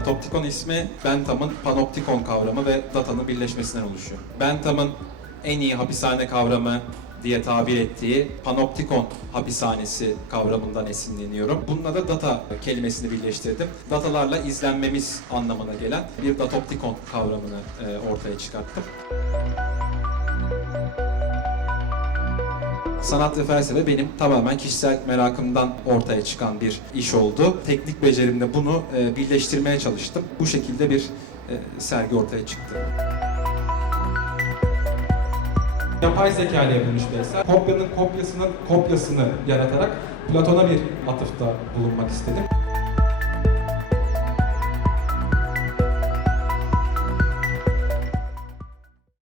Datoptikon ismi Bentham'ın panoptikon kavramı ve datanın birleşmesinden oluşuyor. Bentham'ın en iyi hapishane kavramı diye tabir ettiği panoptikon hapishanesi kavramından esinleniyorum. Bununla da data kelimesini birleştirdim. Datalarla izlenmemiz anlamına gelen bir datoptikon kavramını e, ortaya çıkarttım. Sanat ve felsefe benim tamamen kişisel merakımdan ortaya çıkan bir iş oldu. Teknik becerimle bunu e, birleştirmeye çalıştım. Bu şekilde bir e, sergi ortaya çıktı. Yapay zeka ile yapılmış bir eser. Kopyanın kopyasının kopyasını yaratarak Platon'a bir atıfta bulunmak istedim.